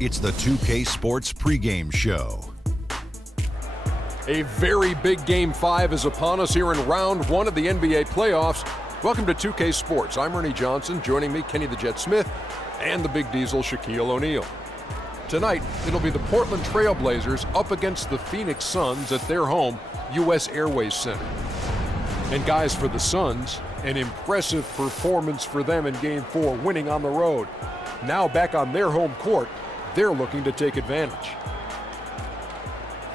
It's the 2K Sports pregame show. A very big Game 5 is upon us here in round 1 of the NBA playoffs. Welcome to 2K Sports. I'm Ernie Johnson. Joining me, Kenny the Jet Smith, and the Big Diesel, Shaquille O'Neal. Tonight, it'll be the Portland Trail Blazers up against the Phoenix Suns at their home, U.S. Airways Center. And guys, for the Suns, an impressive performance for them in Game 4, winning on the road. Now back on their home court, they're looking to take advantage.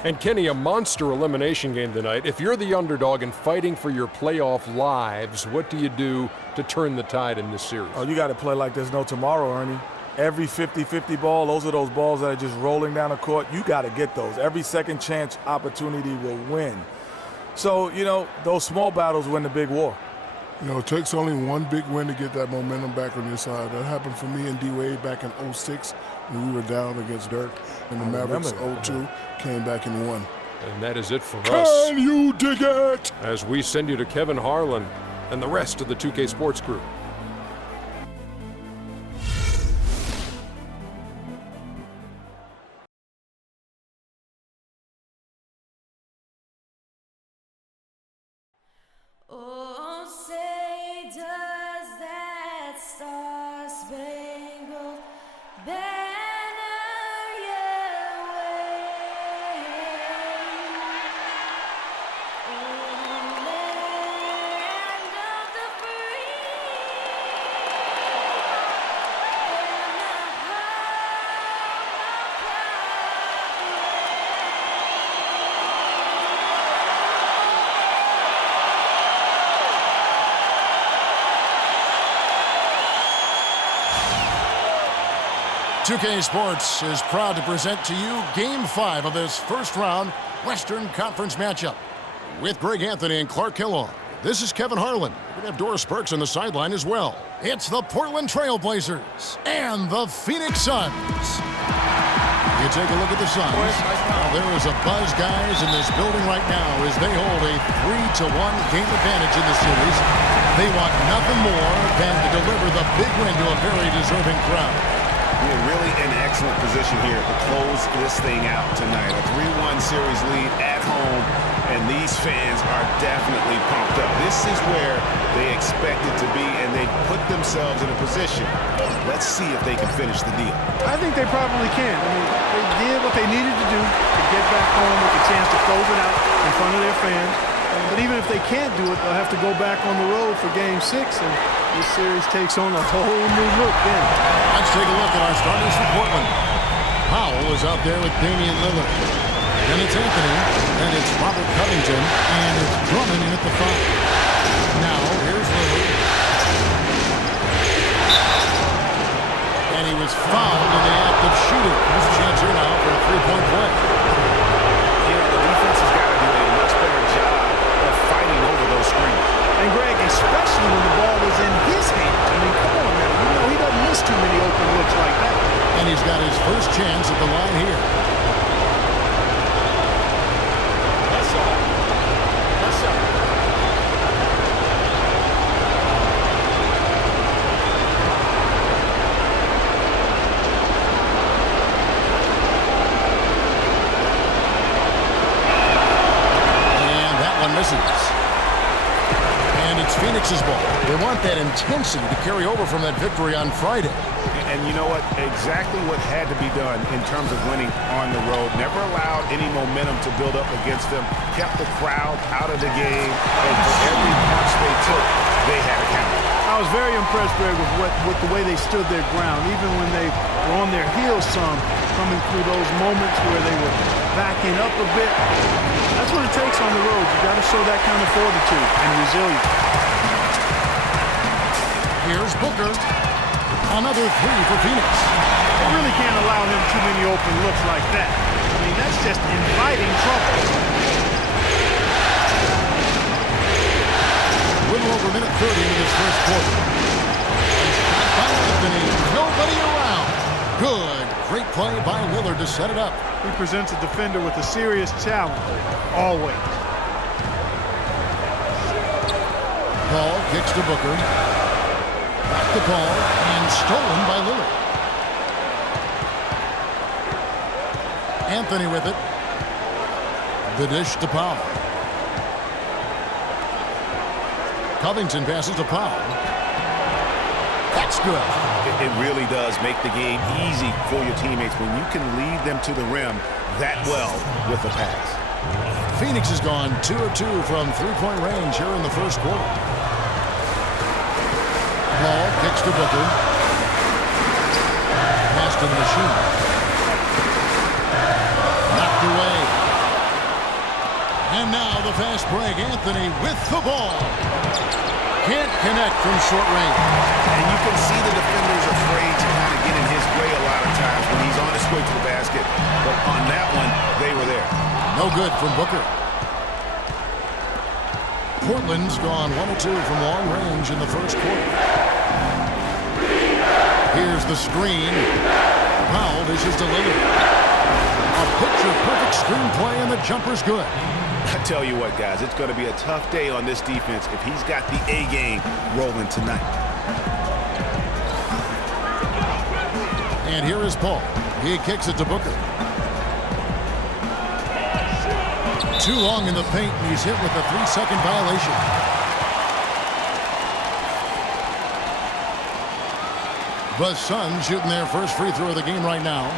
And Kenny, a monster elimination game tonight. If you're the underdog and fighting for your playoff lives, what do you do to turn the tide in this series? Oh, you got to play like there's no tomorrow, Ernie. Every 50-50 ball, those are those balls that are just rolling down the court. You got to get those. Every second chance opportunity will win. So, those small battles win the big war. It takes only one big win to get that momentum back on your side. That happened for me and D-Wade back in 06 when we were down against Dirk. And the Mavericks 02 came back and won. And that is it for us. Can you dig it? As we send you to Kevin Harlan and the rest of the 2K Sports crew. Two-K Sports is proud to present to you Game 5 of this first-round Western Conference matchup. With Greg Anthony and Clark Kellogg, this is Kevin Harlan. We're going to have Doris Burks on the sideline as well. It's the Portland Trail Blazers and the Phoenix Suns. You take a look at the Suns. Now, there is a buzz, guys, in this building right now as they hold a 3-1 game advantage in the series. They want nothing more than to deliver the big win to a very deserving crowd. We're really in excellent position here to close this thing out tonight. A 3-1 series lead at home, and these fans are definitely pumped up. This is where they expect it to be, and they've put themselves in a position. Let's see if they can finish the deal. I think they probably can. I mean, they did what they needed to do to get back home with a chance to close it out in front of their fans. But even if they can't do it, they'll have to go back on the road for Game 6, and this series takes on a whole new look then. Let's take a look at our starters for Portland. Powell is out there with Damian Lillard. Then it's Anthony, then it's Robert Covington, and it's Drummond in at the 5. Now, here's Lillard. And he was fouled in the act of shooting. There's a chance here now for a three-point play. The defense has got to do a much better job of fighting over those screens. And Greg, especially when the ball was in his hands. I mean, come on now. He doesn't miss too many open looks like that. And he's got his first chance at the line here. That's all. That's all. And that one misses. And it's Phoenix's ball. They want that intensity to carry over from that victory on Friday. And you know what? Exactly what had to be done in terms of winning on the road. Never allowed any momentum to build up against them. Kept the crowd out of the game. And for every punch they took, they had a counter. I was very impressed, Greg, with the way they stood their ground, even when they were on their heels some, coming through those moments where they were backing up a bit. That's what it takes on the road. You got to show that kind of fortitude and resilience. Here's Booker. Another 3 for Phoenix. They really can't allow him too many open looks like that. I mean, that's just inviting trouble. A little over a minute 30 in this first quarter. By Anthony, nobody around. Good. Great play by Lillard to set it up. He presents a defender with a serious challenge, always. Ball kicks to Booker. Back to Paul, and stolen by Lillard. Anthony with it. The dish to Powell. Covington passes to Powell. That's good. It really does make the game easy for your teammates when you can lead them to the rim that well with a pass. Phoenix has gone 2 of 2 from three-point range here in the first quarter. Ball kicks to Booker. Pass to the Machine. Knocked away. And now the fast break. Anthony with the ball. Can't connect from short range. And you can see the defenders afraid to kind of get in his way a lot of times when he's on his way to the basket. But on that one, they were there. No good from Booker. Portland's gone 1 of 2 from long range in the first quarter. Here's the screen. Powell dishes to Lillard. A picture-perfect screenplay, and the jumper's good. I tell you what, guys, it's going to be a tough day on this defense if he's got the A game rolling tonight. And here is Paul. He kicks it to Booker. Too long in the paint, and he's hit with a 3-second violation. The Suns shooting their first free throw of the game right now.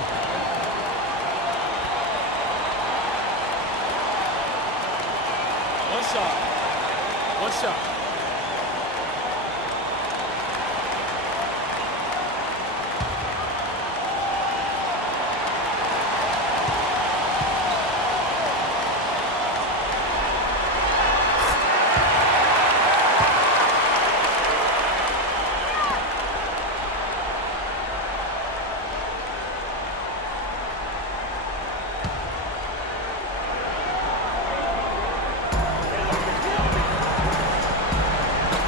One shot.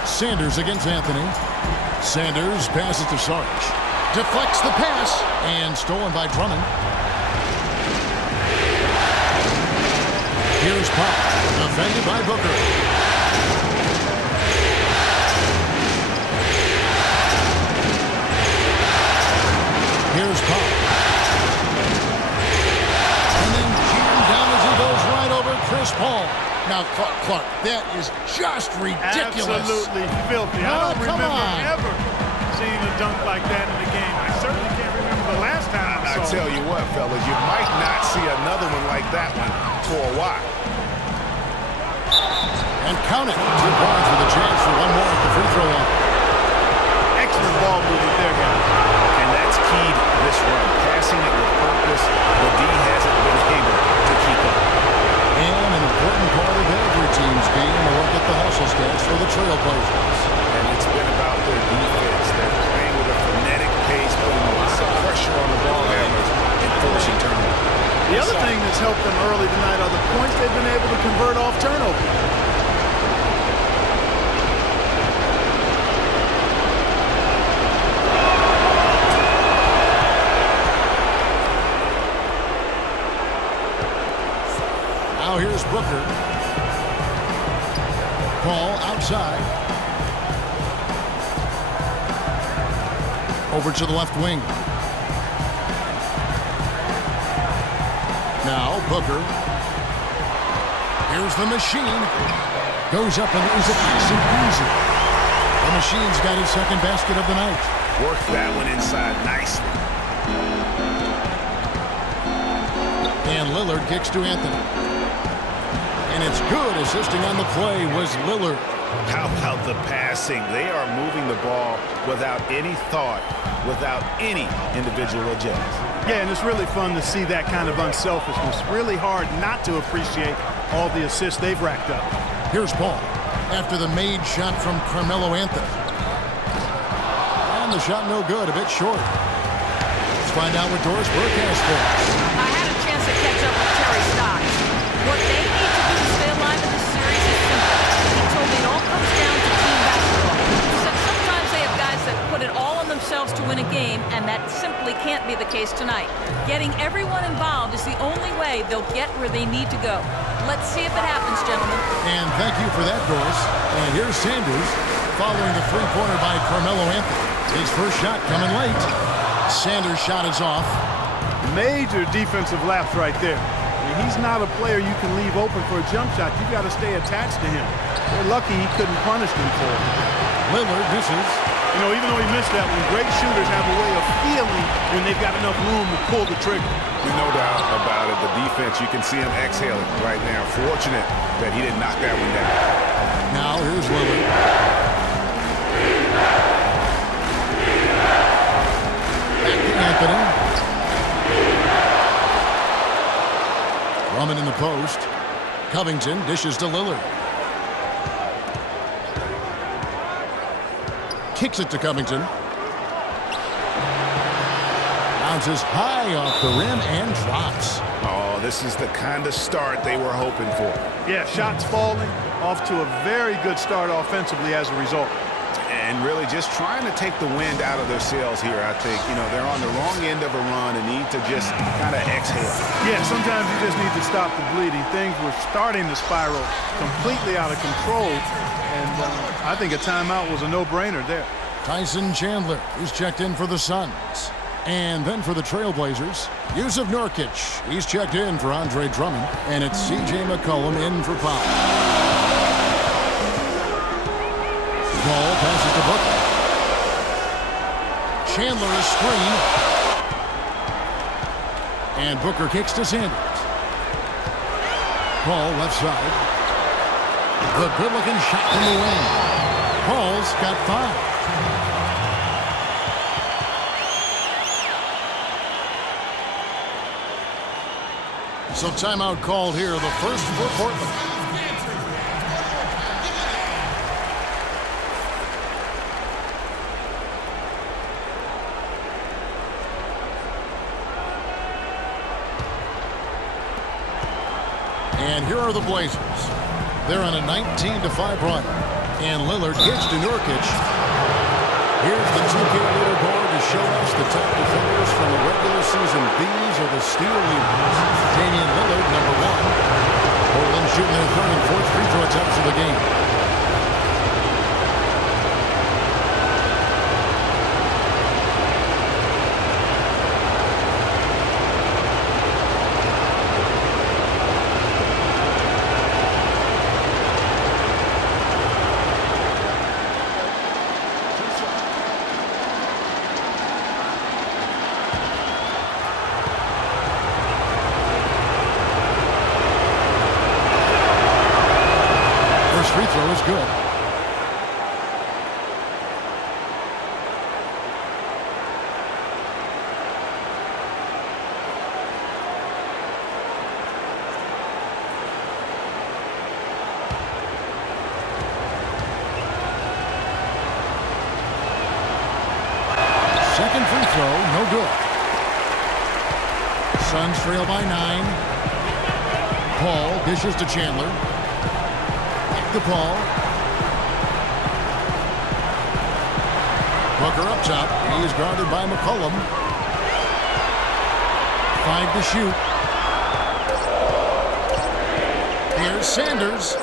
Sanders against Anthony. Sanders passes to Sarge. Deflects the pass and stolen by Drummond. Here's Powell, defended by Booker. Here's Powell. And then jammed down as he goes right over Chris Paul. Now, Clark, that is just ridiculous. Absolutely filthy. I don't remember ever seeing a dunk like that in the game. I certainly can't remember the last time I saw it. I tell you what, fellas, you might not see another one like that one for a while. And count it. 2 points with a chance for one more at the free throw line. Excellent ball movement there, guys. And that's key to this run. Passing it with purpose. The D hasn't been able to keep up. And an important part of every team's game, a look at the hustle stats for the Trailblazers. And it's been about their defense. They're playing with a frenetic pace, putting a lot of pressure on the ball handlers and forcing turnovers. The other thing that's helped them early tonight are the points they've been able to convert off turnovers. Now here's Booker. Paul outside. Over to the left wing. Now Booker. Here's the Machine. Goes up and is it nice and easy. The Machine's got his second basket of the night. Worked that one inside nicely. And Lillard kicks to Anthony. And it's good. Assisting on the play was Lillard. How about the passing? They are moving the ball without any thought, without any individual adjustments. Yeah, and it's really fun to see that kind of unselfishness. Really hard not to appreciate all the assists they've racked up. Here's Paul after the made shot from Carmelo Anthony. And the shot no good, a bit short. Let's find out what Doris Burke has for us. I had a chance to catch up with Terry Stotts. What they need to do to stay alive in this series is simple. He told me it all comes down to team basketball. He said sometimes they have guys that put it all on themselves to win a game, and that simply can't be the case tonight. Getting everyone involved is the only way they'll get where they need to go. Let's see if it happens, gentlemen. And thank you for that, Doris. And here's Sanders following the three-pointer by Carmelo Anthony. His first shot coming late. Sanders' shot is off. Major defensive lapse right there. I mean, he's not a player you can leave open for a jump shot. You got to stay attached to him. They're lucky he couldn't punish them for it. Lillard misses. You know, even though he missed that one, great shooters have a way of feeling when they've got enough room to pull the trigger. There's no doubt about it. The defense, you can see him exhaling right now. Fortunate that he didn't knock that one down. Now here's Lillard. Back to Anthony. Drummond in the post. Covington dishes to Lillard. Kicks it to Covington. Bounces high off the rim and drops. Oh, this is the kind of start they were hoping for. Yeah, shots falling, off to a very good start offensively as a result. And really just trying to take the wind out of their sails here, I think. You know, they're on the wrong end of a run and need to just kind of exhale. Yeah, sometimes you just need to stop the bleeding. Things were starting to spiral completely out of control. And I think a timeout was a no-brainer there. Tyson Chandler is checked in for the Suns. And then for the Trailblazers, Yusuf Nurkic. He's checked in for Andre Drummond. And it's C.J. McCollum in for Powell. Ball passes to Booker. Chandler is screened. And Booker kicks to Sanders. Paul left side. The good-looking shot from the wing. Paul's got 5. So timeout called here, the first for Portland. And here are the Blazers. They're on a 19-5 run. And Lillard gets to Nurkic. Here's the 2K leaderboard to show us the top defenders from the regular season. These are the steal leaders. Damian Lillard, number 1. Portland shooting their third and fourth free throw attempts of the game. Free throw is good. Second free throw, no good. Suns trail by 9. Paul dishes to Chandler. The ball. Booker up top. He's guarded by McCollum. 5 to shoot. Here's Sanders.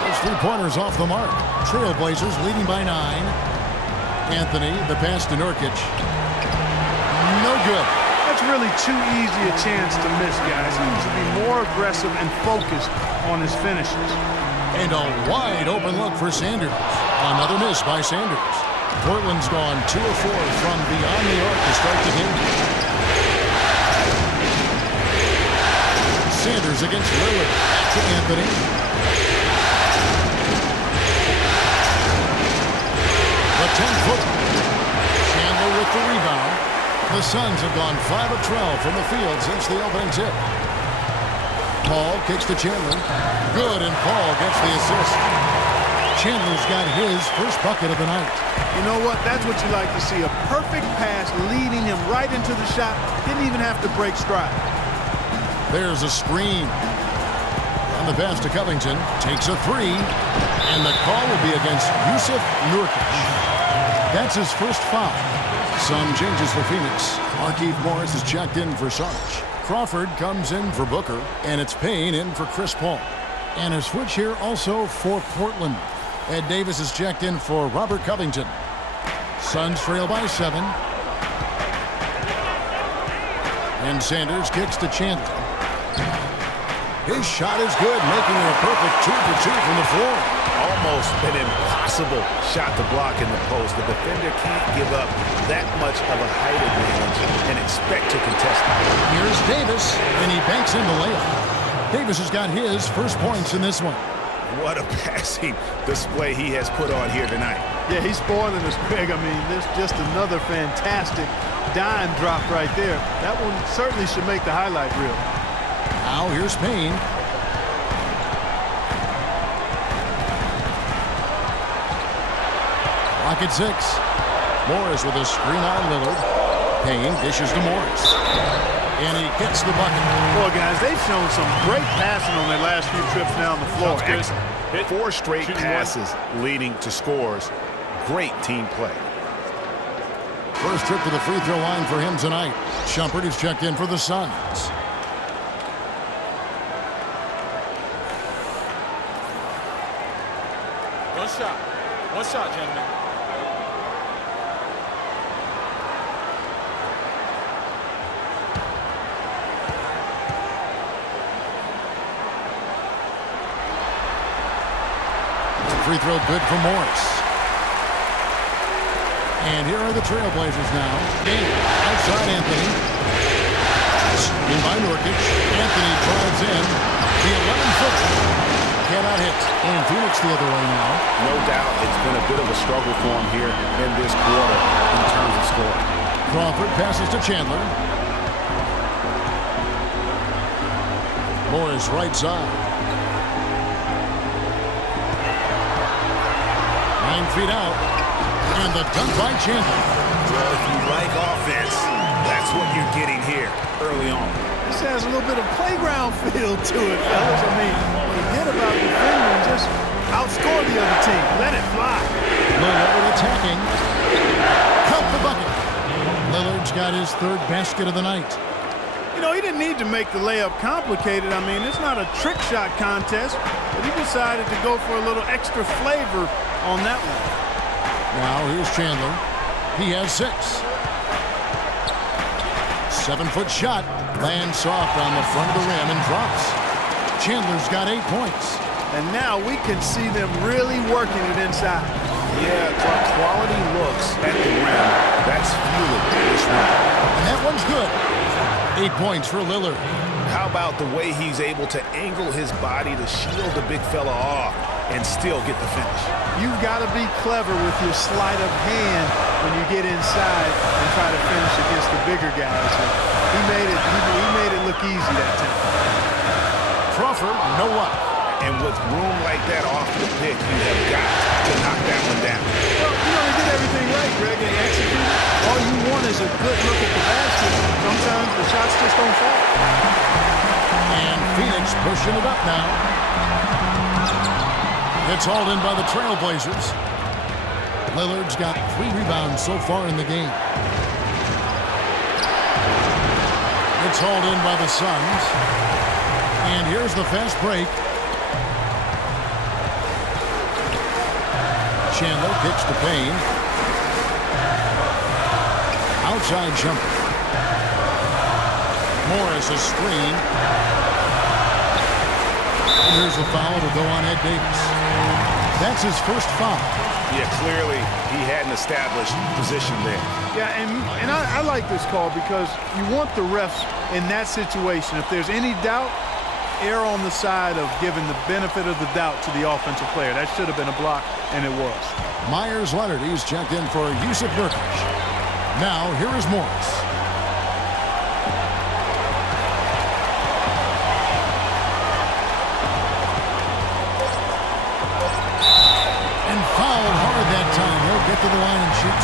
Those 3-pointers off the mark. Trailblazers leading by 9. Anthony, the pass to Nurkic. No good. That's really too easy a chance to miss, guys. He needs to be more aggressive and focused on his finishes. And a wide open look for Sanders. Another miss by Sanders. Portland's gone 2 of 4 from beyond the arc to start the game. Sanders against Lillard. Back to Anthony. The 10-footer. Chandler with the rebound. The Suns have gone 5 of 12 from the field since the opening tip. Paul kicks to Chandler. Good, and Paul gets the assist. Chandler's got his first bucket of the night. You know what? That's what you like to see. A perfect pass leading him right into the shot. Didn't even have to break stride. There's a screen. On the pass to Covington. Takes a 3. And the call will be against Yusuf Nurkic. That's his first foul. Some changes for Phoenix. Markieff Morris is checked in for Sarge. Crawford comes in for Booker, and it's Payne in for Chris Paul. And a switch here also for Portland. Ed Davis is checked in for Robert Covington. Suns trail by 7. And Sanders kicks to Chandler. His shot is good, making it a perfect 2 for 2 from the floor. Almost an impossible shot to block in the post. The defender can't give up that much of a height advantage and expect to contest it. Here's Davis, and he banks in the layup. Davis has got his first points in this one. What a passing display he has put on here tonight. Yeah, he's spoiling us, Greg. I mean, there's just another fantastic dime drop right there. That one certainly should make the highlight reel. Now here's Payne. Clock at 6. Morris with a screen on Lillard. Payne dishes to Morris. And he gets the bucket. Boy, guys, they've shown some great passing on their last few trips down the floor. Excellent. 4 straight passes leading to scores. Great team play. First trip to the free throw line for him tonight. Shumpert is checked in for the Suns. One shot, gentlemen. Free throw good for Morris. And here are the Trailblazers now. Game outside Anthony. In by Nurkic. Anthony drives in. The 11-footer. Cannot hit. And Phoenix the other way now. No doubt it's been a bit of a struggle for him here in this quarter in terms of scoring. Crawford passes to Chandler. Morris right side. 9 feet out. And the dunk by Chandler. Well, if you like offense, that's what you're getting here early on. This has a little bit of playground feel to it, fellas. I mean, forget about defending, just outscore the other team. Let it fly. Lillard attacking. Count the bucket. Lillard's got his 3rd basket of the night. You know, he didn't need to make the layup complicated. I mean, it's not a trick shot contest, but he decided to go for a little extra flavor on that one. Now here's Chandler. He has 6. 7-foot shot. Lands soft on the front of the rim and drops. Chandler's got 8 points. And now we can see them really working it inside. Yeah, quality looks at the rim. That's fueling this run. And that one's good. 8 points for Lillard. How about the way he's able to angle his body to shield the big fella off and still get the finish? You've got to be clever with your sleight of hand when you get inside and try to finish against the bigger guys. He made it look easy that time. Crawford, no luck. And with room like that off the pick, you have got to knock that one down. Well, you know, he did everything right, Greg, and he executed. All you want is a good look at the basket. Sometimes the shots just don't fall. And Phoenix pushing it up now. It's hauled in by the Trailblazers. Lillard's got 3 rebounds so far in the game. It's hauled in by the Suns. And here's the fast break. Chandler kicks to Payne. Outside jumper. Morris a screen. And here's the foul to go on Ed Davis. That's his first foul. Yeah, clearly he hadn't established position there. Yeah, and I like this call because you want the refs in that situation. If there's any doubt, err on the side of giving the benefit of the doubt to the offensive player. That should have been a block, and it was. Myers Leonard, he's checked in for Yusuf Nurkic. Now, here is Morris. And fouled hard that time. He'll get to the line and shoot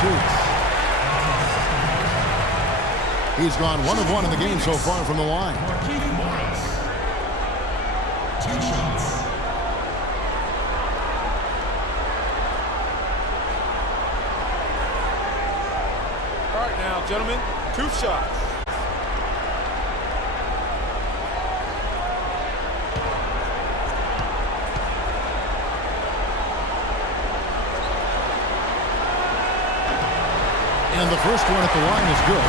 2. He's gone 1 of 1 in the game so far from the line. Gentlemen, 2 shots. And the first one at the line is good.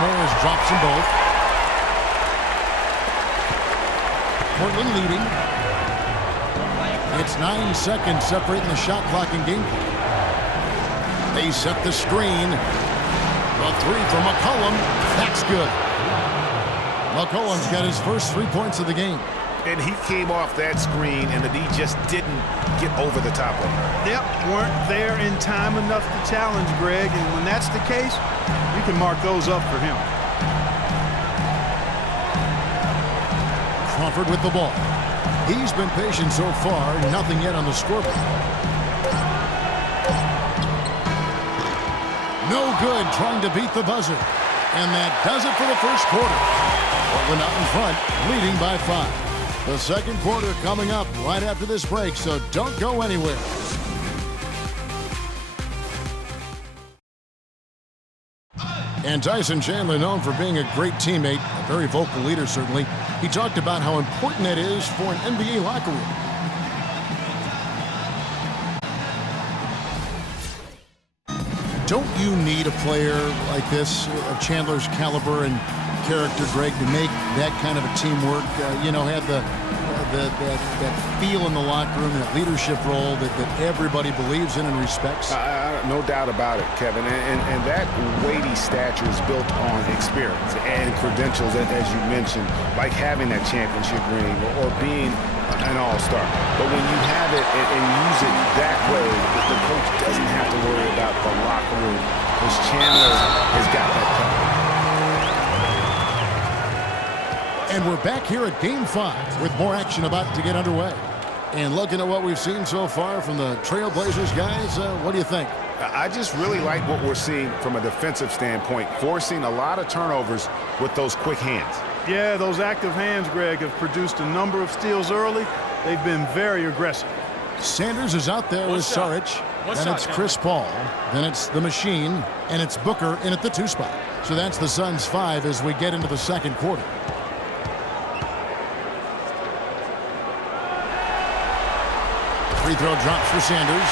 Morris drops them both. Portland leading. It's 9 seconds separating the shot clock and game clock. They set the screen. A three from McCollum. That's good. McCollum's got his first 3 points of the game. And he came off that screen, and the D just didn't get over the top of him. Yep, weren't there in time enough to challenge Greg, and when that's the case, you can mark those up for him. Crawford with the ball. He's been patient so far, nothing yet on the scoreboard. No good trying to beat the buzzer. And that does it for the first quarter. Portland out in front, leading by 5. The second quarter coming up right after this break, so don't go anywhere. And Tyson Chandler, known for being a great teammate, a very vocal leader certainly, he talked about how important that is for an NBA locker room. Don't you need a player like this of Chandler's caliber and character, Greg, to make that kind of a teamwork? Had that feel in the locker room, that leadership role that everybody believes in and respects. No doubt about it, Kevin. And that weighty stature is built on experience and credentials, as you mentioned, like having that championship ring or being an all-star. But when you have it and use it that way, the coach doesn't have to worry about the locker room, because Chandler has got that covered. And we're back here at Game 5 with more action about to get underway. And looking at what we've seen so far from the Trailblazers, guys, what do you think? I just really like what we're seeing from a defensive standpoint, forcing a lot of turnovers with those quick hands. Yeah, those active hands, Greg, have produced a number of steals early. They've been very aggressive. Sanders is out there with Saric. Then it's Chris Paul. Then it's the Machine. And it's Booker in at the 2 spot. So that's the Suns' 5 as we get into the second quarter. Free throw drops for Sanders.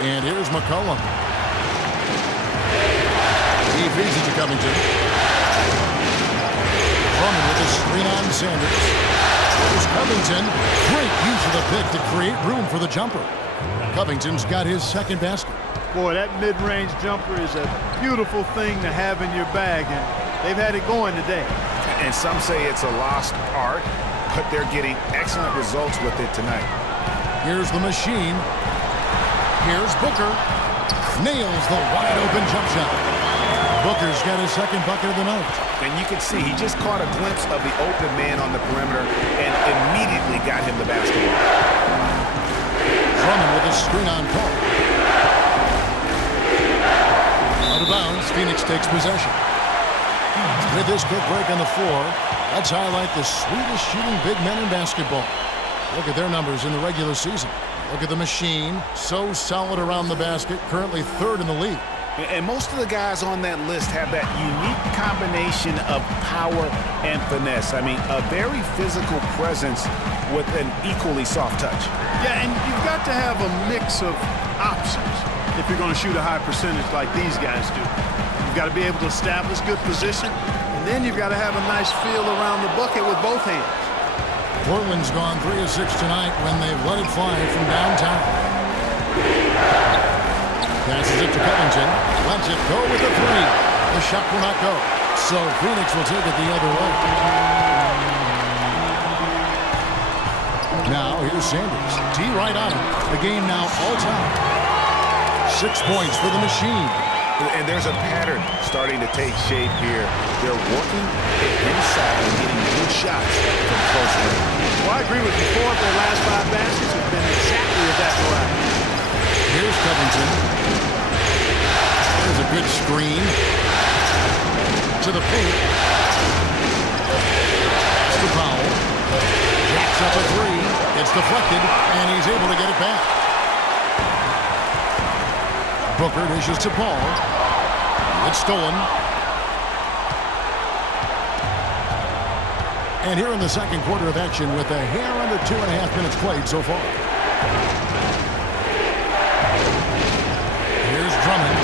And here's McCollum. He feeds it to Covington. Drummond with a screen on Sanders. Here's Covington. Great use of the pick to create room for the jumper. Covington's got his second basket. Boy, that mid-range jumper is a beautiful thing to have in your bag, and they've had it going today. And some say it's a lost art, but they're getting excellent results with it tonight. Here's the Machine. Here's Booker. Nails the wide-open jump shot. Booker's got his second bucket of the night. And you can see he just caught a glimpse of the open man on the perimeter and immediately got him the basketball. Drummond with a screen on Paul. Out of bounds, Phoenix takes possession. With this quick break on the floor, let's highlight the sweetest shooting big men in basketball. Look at their numbers in the regular season. Look at the Machine, so solid around the basket, currently 3rd in the league. And most of the guys on that list have that unique combination of power and finesse. I mean, a very physical presence with an equally soft touch. Yeah, and you've got to have a mix of options if you're going to shoot a high percentage like these guys do. You've got to be able to establish good position, and then you've got to have a nice feel around the bucket with both hands. Portland's gone 3 of 6 tonight when they've let it fly from downtown. Passes it to Covington. Lets it go with a 3. The shot will not go. So Phoenix will take it the other way. Now here's Sanders. T right on him. The game now all time. 6 points for the Machine. And there's a pattern starting to take shape here. They're working inside and getting good shots from close range. Well, I agree with you. 4 of their last 5 baskets have been exactly of that variety. Here's Covington. There's a good screen. To the paint. It's to Powell. Jacks up a 3. It's deflected, and he's able to get it back. Booker dishes to Paul. It's stolen. And here in the second quarter of action with a hair under 2.5 minutes played so far. Here's Drummond.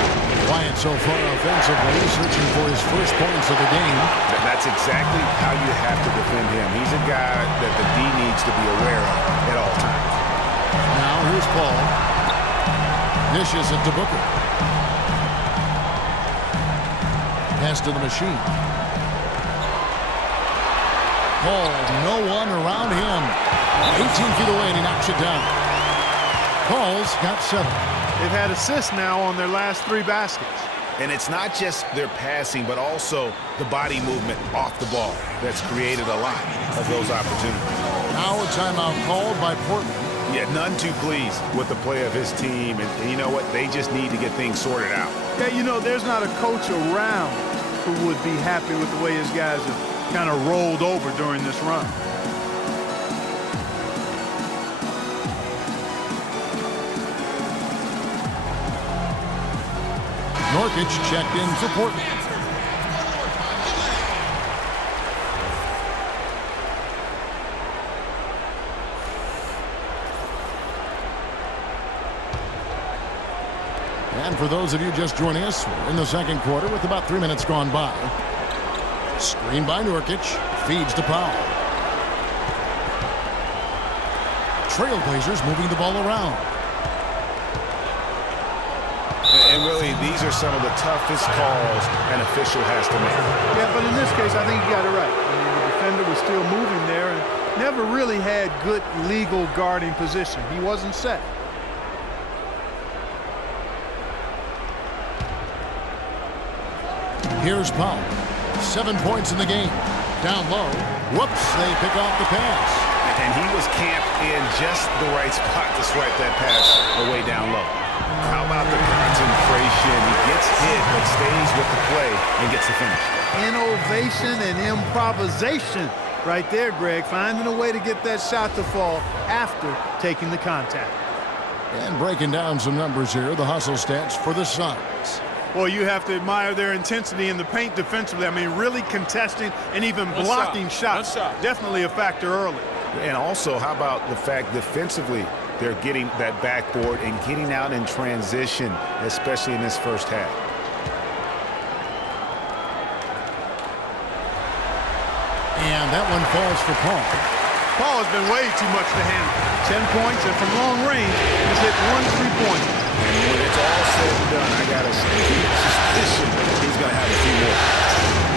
quiet so far offensively, searching for his first points of the game. That's exactly how you have to defend him. He's a guy that the D needs to be aware of at all times. Now here's Paul. Dishes it to Booker. Pass to the machine. Paul, no one around him. 18 feet away, and he knocks it down. Paul's got 7. They've had assists now on their last 3 baskets. And it's not just their passing, but also the body movement off the ball that's created a lot of those opportunities. Now a timeout called by Portland. Yeah, none too pleased with the play of his team. And you know what? They just need to get things sorted out. Yeah, you know, there's not a coach around who would be happy with the way his guys have kind of rolled over during this run. Nurkic checked in for Portland. And for those of you just joining us, we're in the second quarter with about 3 minutes gone by. Screen by Nurkic, feeds to Powell. Trailblazers moving the ball around. And really, these are some of the toughest calls an official has to make. Yeah, but in this case, I think he got it right. I mean, the defender was still moving there and never really had good legal guarding position. He wasn't set. Here's Powell. 7 points in the game. Down low. Whoops, they pick off the pass. And he was camped in just the right spot to swipe that pass away down low. How about the concentration? He gets hit, but stays with the play and gets the finish. Innovation and improvisation right there, Greg. Finding a way to get that shot to fall after taking the contact. And breaking down some numbers here, the hustle stats for the Suns. Well, you have to admire their intensity in the paint defensively. I mean, really contesting and even blocking shots. Definitely a factor early. And also, how about the fact defensively, they're getting that backboard and getting out in transition, especially in this first half. And that one falls for Paul. Paul has been way too much to handle. 10 points, and from long range, he's hit 1 3-pointer. And when it's all said and done, I got a sneaky suspicion he's going to have a few more.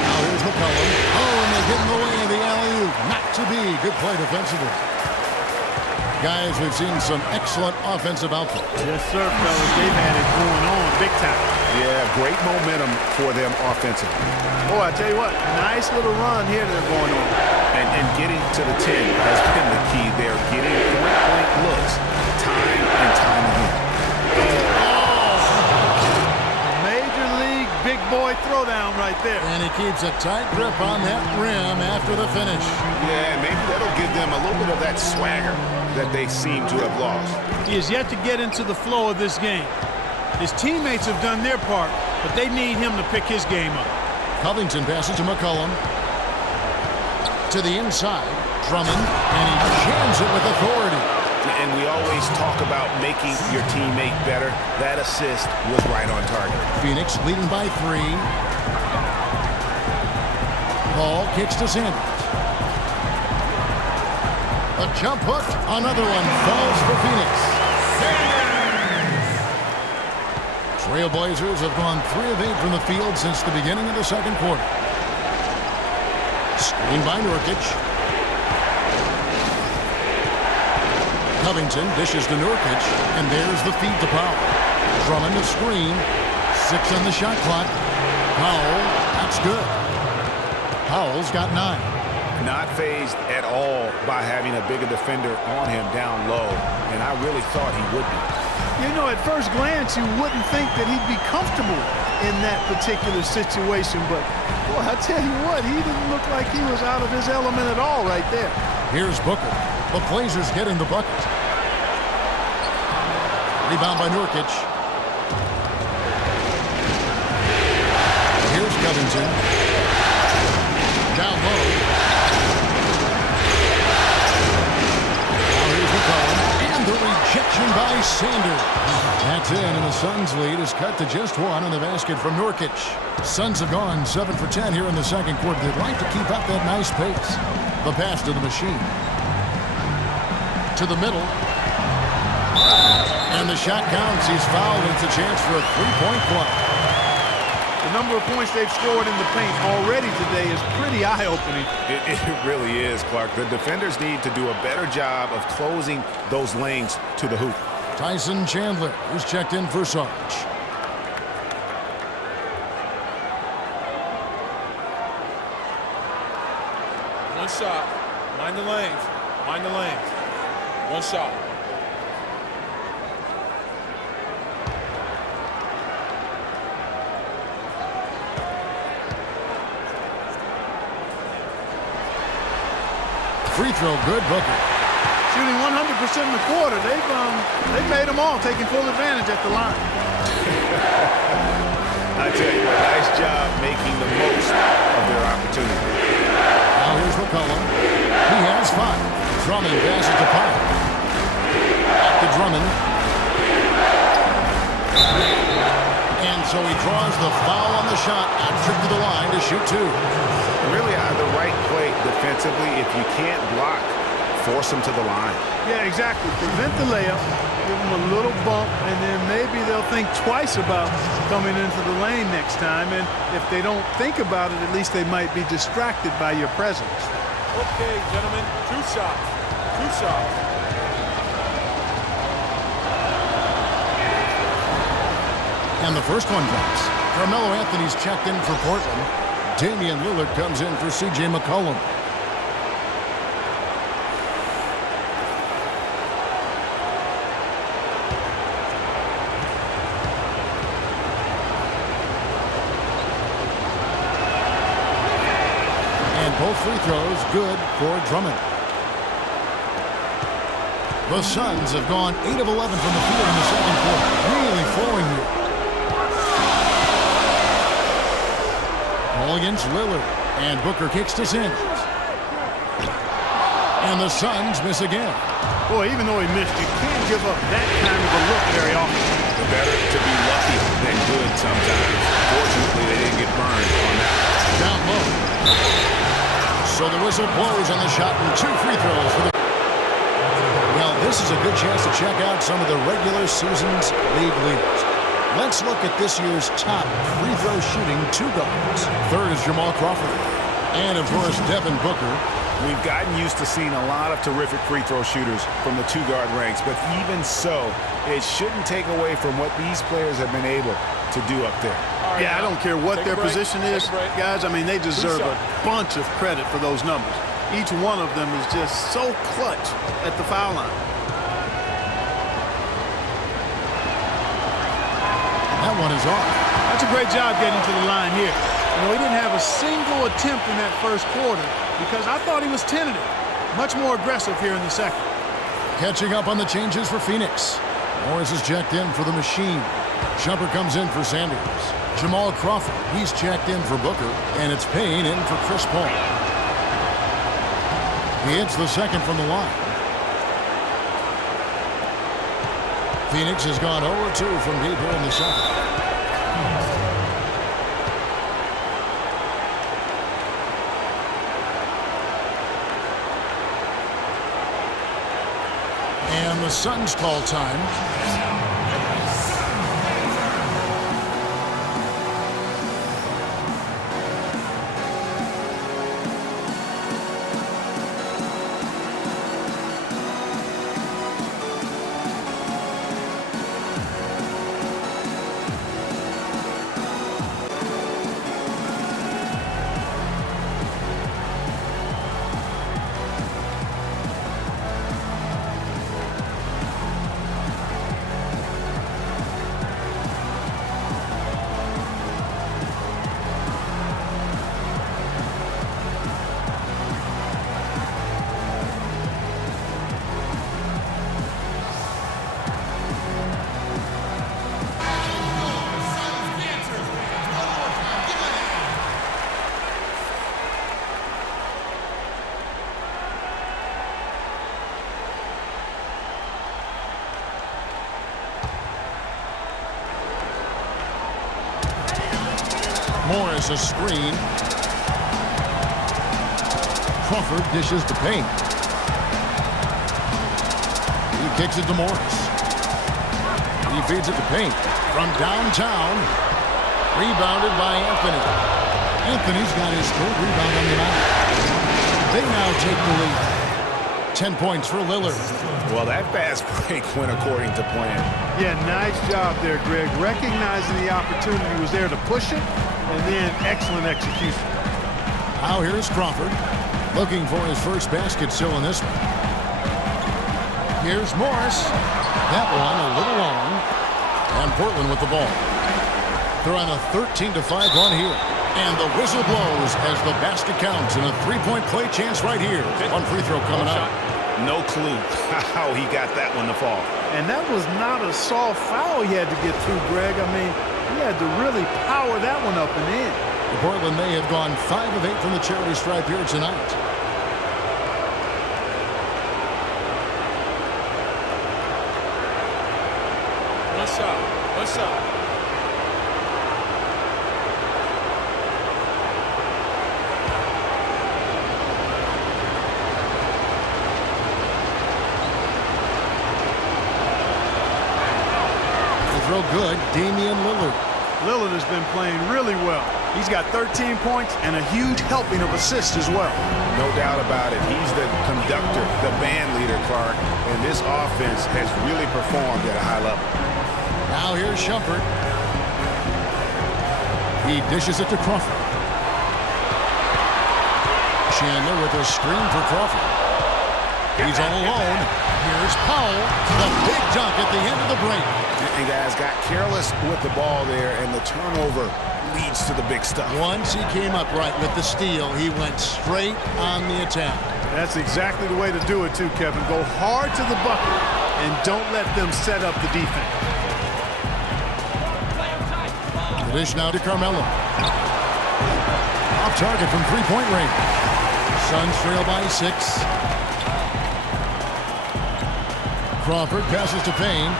Now here's McCollum. Oh, and they get in the way of the alley-oop. Not to be. Good play defensively. Guys, we've seen some excellent offensive output. Yes, sir, fellas. They've had it going on big time. Yeah, great momentum for them offensively. Boy, I tell you what, nice little run here they're going on. And getting to the 10 has been the key. They're getting point-blank looks time and time again. Major league big boy throwdown right there. And he keeps a tight grip on that rim after the finish. Yeah, maybe that'll give them a little bit of that swagger that they seem to have lost. He has yet to get into the flow of this game. His teammates have done their part, but they need him to pick his game up. Covington passes to McCollum. To the inside, Drummond, and he jams it with authority. And we always talk about making your teammate better. That assist was right on target. Phoenix leading by 3. Paul kicks to Sanders. A jump hook, another one falls for Phoenix. Trailblazers have gone 3 of 8 from the field since the beginning of the second quarter. Screen by Nurkic. Covington dishes to Nurkic, and there's the feed to Powell. Drummond the screen. 6 on the shot clock. Powell, that's good. Powell's got 9. Not phased at all by having a bigger defender on him down low, and I really thought he would be. You know, at first glance, you wouldn't think that he'd be comfortable in that particular situation, but boy, I tell you what, he didn't look like he was out of his element at all right there. Here's Booker. The Blazers getting the bucket. Rebound by Nurkic. Here's Covington. Down low. Now here's McCollum. And the rejection by Sanders. That 10, and the Suns' lead is cut to just 1 on the basket from Nurkic. Suns have gone 7 for 10 here in the second quarter. They'd like to keep up that nice pace. The pass to the machine. To the middle. And the shot counts. He's fouled, and it's a chance for a three-point play. The number of points they've scored in the paint already today is pretty eye-opening. It really is, Clark. The defenders need to do a better job of closing those lanes to the hoop. Tyson Chandler is checked in for Sarge. One shot. Mind the lanes. Mind the lanes. One shot. Free throw good, Booker. Shooting 100% in the quarter. They've made them all, taking full advantage at the line. I tell you what, nice job making the most of their opportunity. Now here's McCollum. He has 5. Drummond passes to Pop. Back to Drummond. And so he draws the foul on the shot. And trip to the line to shoot 2. Really the right play defensively. If you can't block, force them to the line. Yeah, exactly. Prevent the layup, give them a little bump, and then maybe they'll think twice about coming into the lane next time. And if they don't think about it, at least they might be distracted by your presence. Okay, gentlemen. 2 shots. 2 shots. And the first one comes. Carmelo Anthony's checked in for Portland. Damian Lillard comes in for C.J. McCollum. And both free throws good for Drummond. The Suns have gone 8 of 11 from the field in the second quarter. Really flowing here. Ball against Lillard, and Booker kicks to Sanders. And the Suns miss again. Boy, even though he missed, you can't give up that kind of a look very often. Better to be lucky than good sometimes. Fortunately, they didn't get burned on that. Down low. So the whistle blows on the shot and 2 free throws for the... Well, this is a good chance to check out some of the regular season's league leaders. Let's look at this year's top free throw shooting 2 guards. Third is Jamal Crawford. And, of course, Devin Booker. We've gotten used to seeing a lot of terrific free throw shooters from the 2-guard ranks, but even so, it shouldn't take away from what these players have been able to do up there. Right, yeah, I don't care what their position is, guys. I mean, they deserve a bunch of credit for those numbers. Each one of them is just so clutch at the foul line. That one is off. That's a great job getting to the line here. You know, he didn't have a single attempt in that first quarter because I thought he was tentative. Much more aggressive here in the second. Catching up on the changes for Phoenix. Morris is checked in for the machine. Shumpert comes in for Sanders. Jamal Crawford, he's checked in for Booker. And it's Payne in for Chris Paul. He hits the second from the line. Phoenix has gone 0-2 from deep here in the second. And the Suns call time. Morris a screen. Crawford dishes to Payne. He kicks it to Morris. He feeds it to Payne. From downtown, rebounded by Anthony. Anthony's got his third rebound on the night. They now take the lead. 10 points for Lillard. Well, that fast break went according to plan. Yeah, nice job there, Greg. Recognizing the opportunity was there to push it, and then excellent execution. Now here's Crawford, looking for his first basket still in this one. Here's Morris. That one a little long. And Portland with the ball. They're on a 13-5 run here. And the whistle blows as the basket counts, and a three-point play chance right here. One free throw coming up. No clue how he got that one to fall. And that was not a soft foul he had to get through, Greg. I mean, he had to really power that one up and in. The Portland, they have gone 5 of 8 from the charity stripe here tonight. One shot. Throw good, Damian Lillard. Lillard has been playing really well. He's got 13 points and a huge helping of assists as well. No doubt about it. He's the conductor, the band leader, Clark. And this offense has really performed at a high level. Now here's Shumpert. He dishes it to Crawford. Chandler with a screen for Crawford. He's all alone. Here's Powell. The big dunk at the end of the break. And guys got careless with the ball there, and the turnover leads to the big stuff. Once he came up right with the steal, he went straight on the attack. That's exactly the way to do it too, Kevin. Go hard to the bucket and don't let them set up the defense. The dish now to Carmelo. Off target from three-point range. Suns trail by 6. Crawford passes to Payne.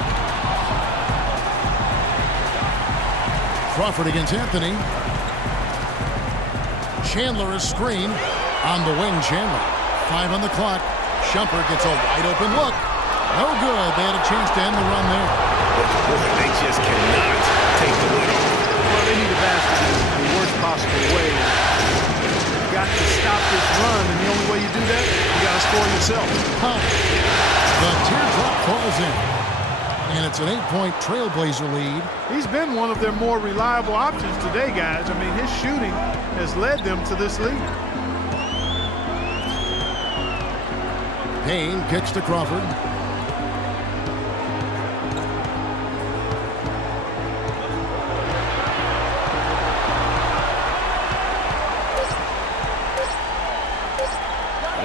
Crawford against Anthony. Chandler a screen. On the wing, Chandler. 5 on the clock. Shumpert gets a wide-open look. No good. They had a chance to end the run there. Boy, they just cannot take the lead off. Well, they need a basket in the worst possible way. You've got to stop this run, and the only way you do that, you got to score yourself. The teardrop falls in. And it's an 8-point Trailblazer lead. He's been one of their more reliable options today, guys. I mean, his shooting has led them to this lead. Payne kicks to Crawford.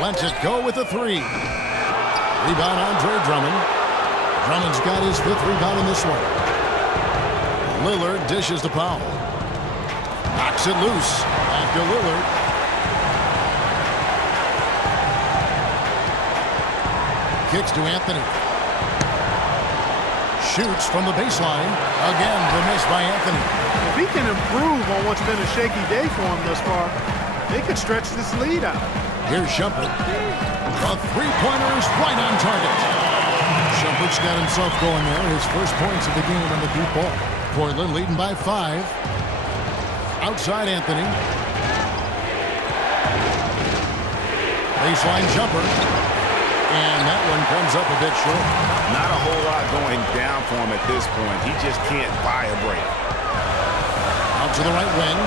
Lets it go with a 3. Rebound Andre Drummond. Drummond's got his 5th rebound in this one. Lillard dishes to Powell. Knocks it loose. Back to Lillard. Kicks to Anthony. Shoots from the baseline. Again, the miss by Anthony. If he can improve on what's been a shaky day for him thus far, they could stretch this lead out. Here's Shumpert. The three-pointer is right on target. Shumpert's got himself going there. His first points of the game on the deep ball. Portland leading by 5. Outside Anthony. Baseline jumper. And that one comes up a bit short. Not a whole lot going down for him at this point. He just can't buy a break. Out to the right wing.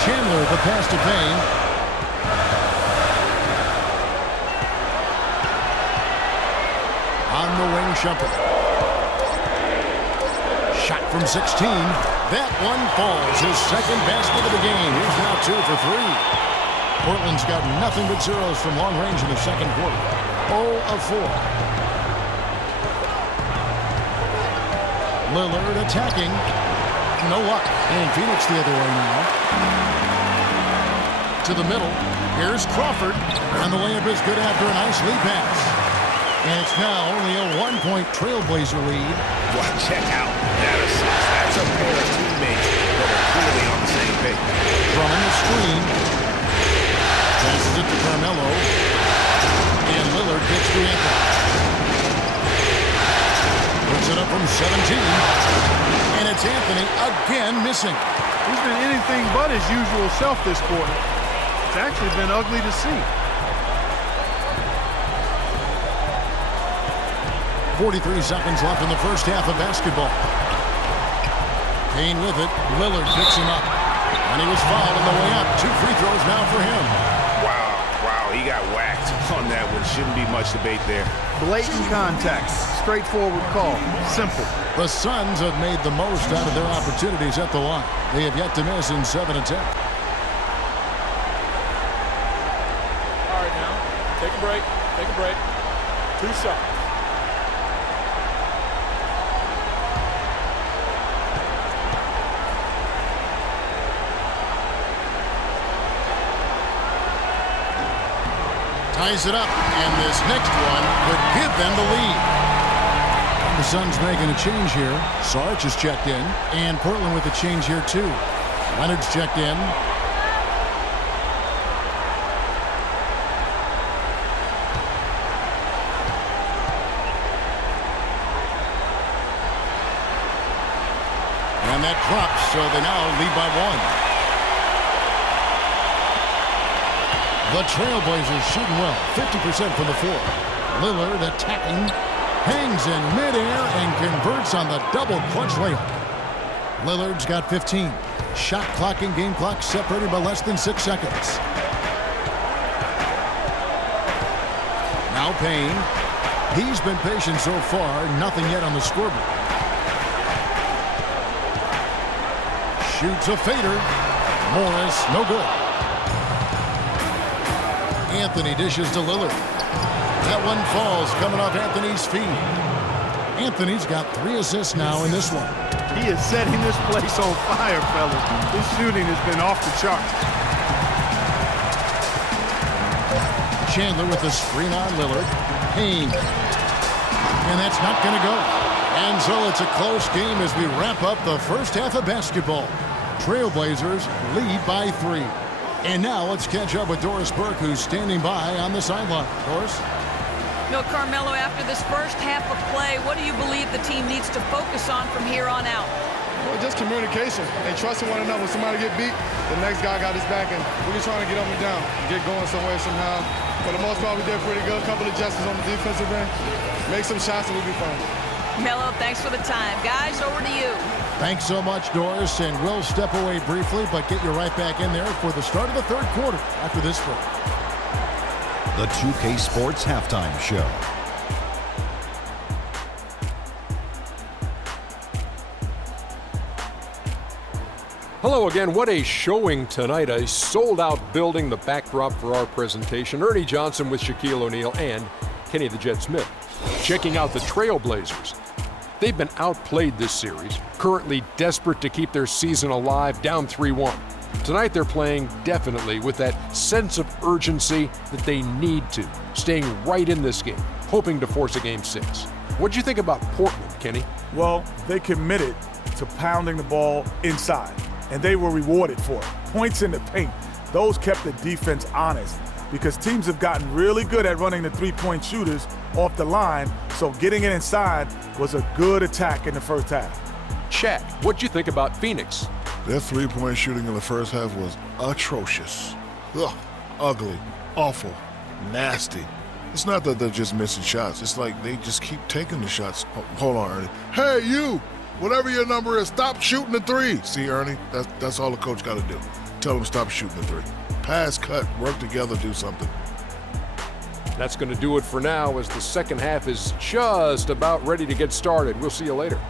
Chandler the pass to Payne. On the wing, Shumpert. Shot from 16. That one falls. His second basket of the game. He's now 2 for 3. Portland's got nothing but zeros from long range in the second quarter. 0 of 4. Lillard attacking. No luck. And Phoenix the other way now. To the middle. Here's Crawford. And the layup is good after a nice lead pass. And it's now only a 1-point Trailblazer lead. Wow, check out that assist. That's a pair of teammates that are clearly on the same page. Drummond the screen. Passes it to Carmelo. And Lillard gets to Anthony. Puts it up from 17. And it's Anthony again missing. He's been anything but his usual self this quarter. It's actually been ugly to see. 43 seconds left in the first half of basketball. Payne with it. Lillard picks him up. And he was fouled on the way up. 2 free throws now for him. Wow, he got whacked on that one. Shouldn't be much debate there. Blatant contact. Straightforward call. Simple. The Suns have made the most out of their opportunities at the line. They have yet to miss in 7 attempts. All right, now, take a break. Take a break. 2 shots. Ties it up, and this next one could give them the lead. The Suns making a change here. Sarge is checked in, and Portland with a change here too. Leonard's checked in. And that drops, so they now lead by 1. The Trailblazers shooting well, 50% from the floor. Lillard attacking, hangs in midair and converts on the double clutch layup. Lillard's got 15. Shot clock and game clock separated by less than 6 seconds. Now Payne. He's been patient so far, nothing yet on the scoreboard. Shoots a fader. Morris, no good. Anthony dishes to Lillard. That one falls coming off Anthony's feet. Anthony's got 3 assists now in this one. He is setting this place on fire, fellas. His shooting has been off the charts. Chandler with the screen on Lillard. Payne. And that's not going to go. And so it's a close game as we wrap up the first half of basketball. Trailblazers lead by 3. And now let's catch up with Doris Burke, who's standing by on the sideline. Doris? No, Carmelo, after this first half of play, what do you believe the team needs to focus on from here on out? Well, just communication and trusting one another. When somebody get beat, the next guy got his back, and we're just trying to get up and down, get going some way, somehow. For the most part, we did pretty good. A couple of adjustments on the defensive end. Make some shots, and we'll be fine. Melo, thanks for the time. Guys, over to you. Thanks so much, Doris, and we'll step away briefly, but get you right back in there for the start of the third quarter after this break. The 2K Sports Halftime Show. Hello again. What a showing tonight. A sold-out building, the backdrop for our presentation. Ernie Johnson with Shaquille O'Neal and Kenny the Jet Smith. Checking out the Trailblazers. They've been outplayed this series, currently desperate to keep their season alive, down 3-1. Tonight they're playing definitely with that sense of urgency that they need to, staying right in this game, hoping to force a Game 6. What'd you think about Portland, Kenny? Well, they committed to pounding the ball inside, and they were rewarded for it. Points in the paint. Those kept the defense honest because teams have gotten really good at running the three-point shooters off the line, so getting it inside was a good attack in the first half. Shaq, what'd you think about Phoenix? Their three-point shooting in the first half was atrocious. Ugh, ugly, awful, nasty. It's not that they're just missing shots. It's like they just keep taking the shots. Oh, hold on, Ernie. Hey, you! Whatever your number is, stop shooting the 3. See, Ernie, that's all the coach got to do. Tell him stop shooting the 3. Pass, cut, work together, do something. That's going to do it for now as the second half is just about ready to get started. We'll see you later.